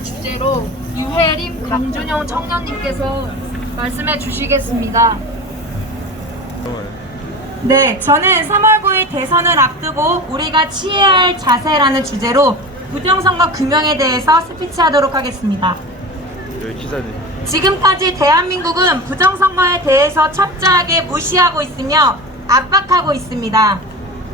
관련한 주제로 유혜림 강준영 청년님께서 말씀해 주시겠습니다. 네, 저는 3월 9일 대선을 앞두고 우리가 취해야 할 자세라는 주제로 부정선거 규명에 대해서 스피치하도록 하겠습니다. 지금까지 대한민국은 부정선거에 대해서 철저하게 무시하고 있으며 압박하고 있습니다.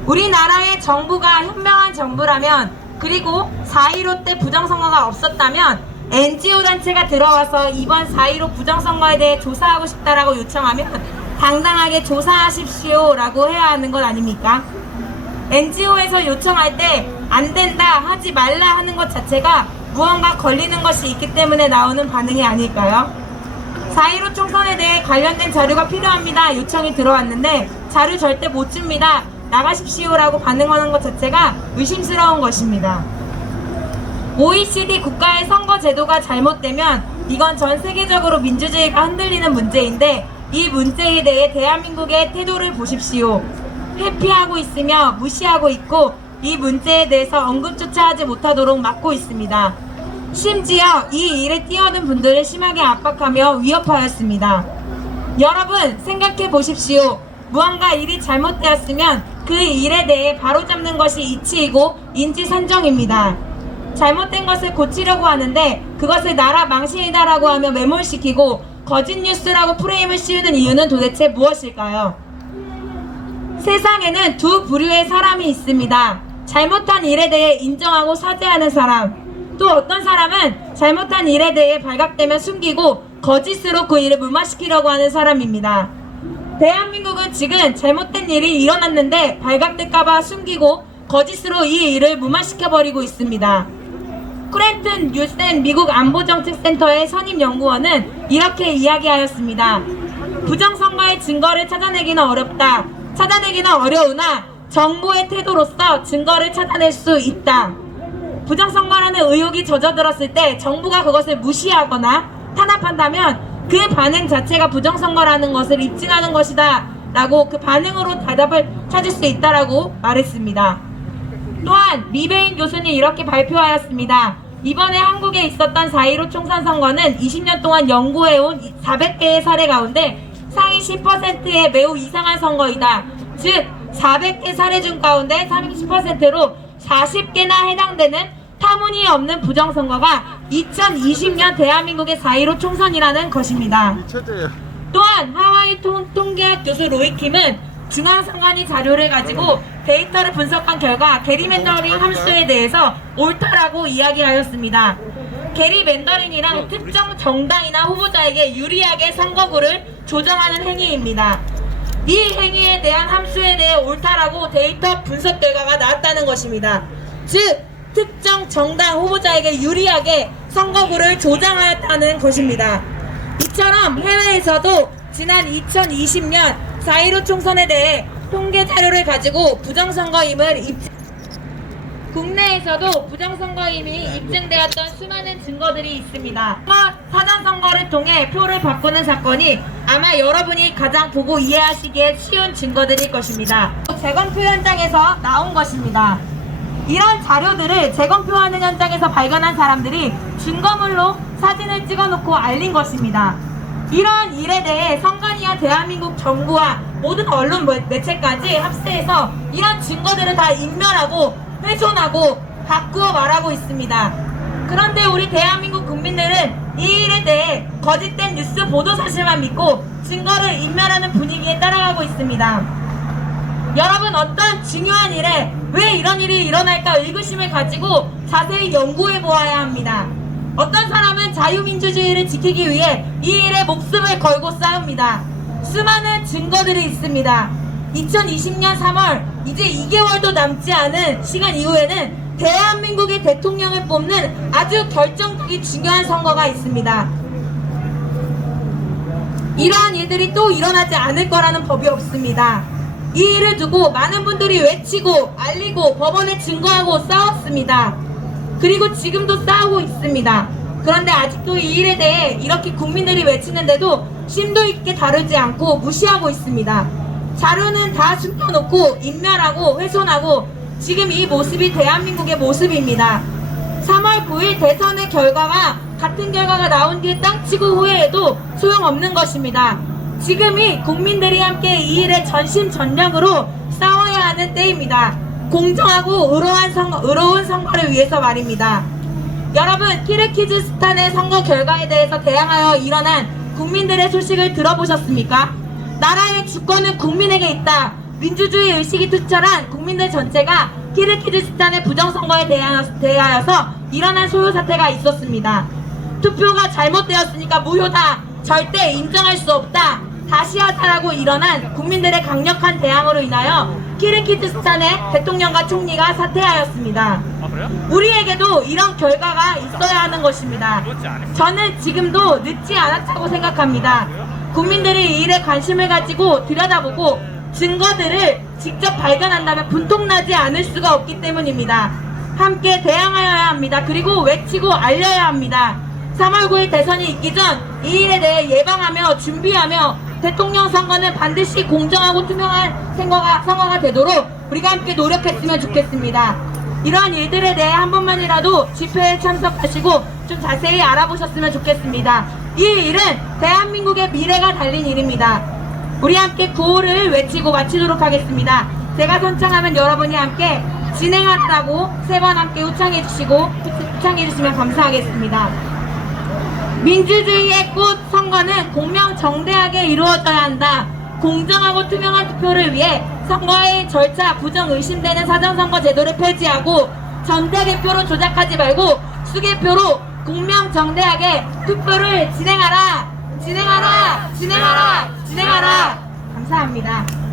우리나라의 정부가 현명한 정부라면, 그리고 4.15 때 부정선거가 없었다면 NGO 단체가 들어와서 이번 4.15 부정선거에 대해 조사하고 싶다라고 요청하면 당당하게 조사하십시오 라고 해야 하는 것 아닙니까? NGO에서 요청할 때 안 된다, 하지 말라 하는 것 자체가 무언가 걸리는 것이 있기 때문에 나오는 반응이 아닐까요? 4.15 총선에 대해 관련된 자료가 필요합니다 요청이 들어왔는데 자료 절대 못 줍니다, 나가십시오 라고 반응하는 것 자체가 의심스러운 것입니다. OECD 국가의 선거 제도가 잘못되면 이건 전 세계적으로 민주주의가 흔들리는 문제인데, 이 문제에 대해 대한민국의 태도를 보십시오. 회피하고 있으며 무시하고 있고 이 문제에 대해서 언급조차 하지 못하도록 막고 있습니다. 심지어 이 일에 뛰어든 분들을 심하게 압박하며 위협하였습니다. 여러분 생각해 보십시오. 무언가 일이 잘못되었으면 그 일에 대해 바로잡는 것이 이치이고 인지선정입니다. 잘못된 것을 고치려고 하는데 그것을 나라 망신이다라고 하며 매몰시키고 거짓 뉴스라고 프레임을 씌우는 이유는 도대체 무엇일까요? 세상에는 두 부류의 사람이 있습니다. 잘못한 일에 대해 인정하고 사죄하는 사람, 또 어떤 사람은 잘못한 일에 대해 발각되면 숨기고 거짓으로 그 일을 무마시키려고 하는 사람입니다. 대한민국은 지금 잘못된 일이 일어났는데 발각될까봐 숨기고 거짓으로 이 일을 무마시켜버리고 있습니다. 크랜튼 뉴센 미국 안보정책센터의 선임연구원은 이렇게 이야기하였습니다. 부정선거의 증거를 찾아내기는 어렵다. 찾아내기는 어려우나 정부의 태도로서 증거를 찾아낼 수 있다. 부정선거라는 의혹이 젖어들었을 때 정부가 그것을 무시하거나 탄압한다면 그 반응 자체가 부정선거라는 것을 입증하는 것이다 라고 그 반응으로 대답을 찾을 수 있다라고 말했습니다. 또한 리베인 교수는 이렇게 발표하였습니다. 이번에 한국에 있었던 4.15 총선 선거는 20년 동안 연구해온 400개의 사례 가운데 상위 10%의 매우 이상한 선거이다. 즉 400개 사례 중 가운데 30%로 40개나 해당되는 터무니없는 부정선거가 2020년 대한민국의 4.15 총선이라는 것입니다. 또한 하와이 통계학 교수 로이킴은 중앙선관위 자료를 가지고 데이터를 분석한 결과 게리맨더링 함수에 대해서 옳다라고 이야기하였습니다. 게리맨더링이란 특정 정당이나 후보자에게 유리하게 선거구를 조정하는 행위입니다. 이 행위에 대한 함수에 대해 옳다라고 데이터 분석 결과가 나왔다는 것입니다. 즉 특정 정당 후보자에게 유리하게 선거구를 조정하였다는 것입니다. 이처럼 해외에서도 지난 2020년 4.15 총선에 대해 통계 자료를 가지고 부정선거임을 국내에서도 부정선거임이 입증되었던 수많은 증거들이 있습니다. 사전선거를 통해 표를 바꾸는 사건이 아마 여러분이 가장 보고 이해하시기에 쉬운 증거들일 것입니다. 재검표 현장에서 나온 것입니다. 이런 자료들을 재검표하는 현장에서 발견한 사람들이 증거물로 사진을 찍어놓고 알린 것입니다. 이러한 일에 대해 선관위와 대한민국 정부와 모든 언론 매체까지 합세해서 이런 증거들을 다 인멸하고 훼손하고 바꾸어 말하고 있습니다. 그런데 우리 대한민국 국민들은 이 일에 대해 거짓된 뉴스 보도 사실만 믿고 증거를 인멸하는 분위기에 따라가고 있습니다. 여러분, 어떤 중요한 일에 왜 이런 일이 일어날까 의구심을 가지고 자세히 연구해 보아야 합니다. 어떤 사람은 자유민주주의를 지키기 위해 이 일에 목숨을 걸고 싸웁니다. 수많은 증거들이 있습니다. 2020년 3월 이제 2개월도 남지 않은 시간 이후에는 대한민국의 대통령을 뽑는 아주 결정적인 중요한 선거가 있습니다. 이러한 일들이 또 일어나지 않을 거라는 법이 없습니다. 이 일을 두고 많은 분들이 외치고 알리고 법원에 증거하고 싸웠습니다. 그리고 지금도 싸우고 있습니다. 그런데 아직도 이 일에 대해 이렇게 국민들이 외치는데도 심도 있게 다루지 않고 무시하고 있습니다. 자료는 다 숨겨놓고 인멸하고 훼손하고 지금 이 모습이 대한민국의 모습입니다. 3월 9일 대선의 결과가 같은 결과가 나온 뒤에 땅치고 후회해도 소용없는 것입니다. 지금이 국민들이 함께 이 일에 전심전력으로 싸워야 하는 때입니다. 공정하고 의로운 선거를 위해서 말입니다. 여러분, 키르기즈스탄의 선거 결과에 대해서 대항하여 일어난 국민들의 소식을 들어보셨습니까? 나라의 주권은 국민에게 있다. 민주주의 의식이 투철한 국민들 전체가 키르기즈스탄의 부정선거에 대하여서 일어난 소요 사태가 있었습니다. 투표가 잘못되었으니까 무효다. 절대 인정할 수 없다. 다시 하자라고 일어난 국민들의 강력한 대항으로 인하여 키르기즈스탄의 대통령과 총리가 사퇴하였습니다. 우리에게도 이런 결과가 있어야 하는 것입니다. 저는 지금도 늦지 않았다고 생각합니다. 국민들이 이 일에 관심을 가지고 들여다보고 증거들을 직접 발견한다면 분통나지 않을 수가 없기 때문입니다. 함께 대항하여야 합니다. 그리고 외치고 알려야 합니다. 3월 9일 대선이 있기 전 이 일에 대해 예방하며 준비하며 대통령 선거는 반드시 공정하고 투명한 선거가 되도록 우리가 함께 노력했으면 좋겠습니다. 이러한 일들에 대해 한 번만이라도 집회에 참석하시고 좀 자세히 알아보셨으면 좋겠습니다. 이 일은 대한민국의 미래가 달린 일입니다. 우리 함께 구호를 외치고 마치도록 하겠습니다. 제가 선창하면 여러분이 함께 진행하라고 3번 함께 후창해 주시면 감사하겠습니다. 민주주의의 꽃 선거는 공명정대하게 이루어져야 한다. 공정하고 투명한 투표를 위해 선거의 절차 부정 의심되는 사전선거 제도를 폐지하고 전자개표로 조작하지 말고 수개표로 공명정대하게 투표를 진행하라. 감사합니다.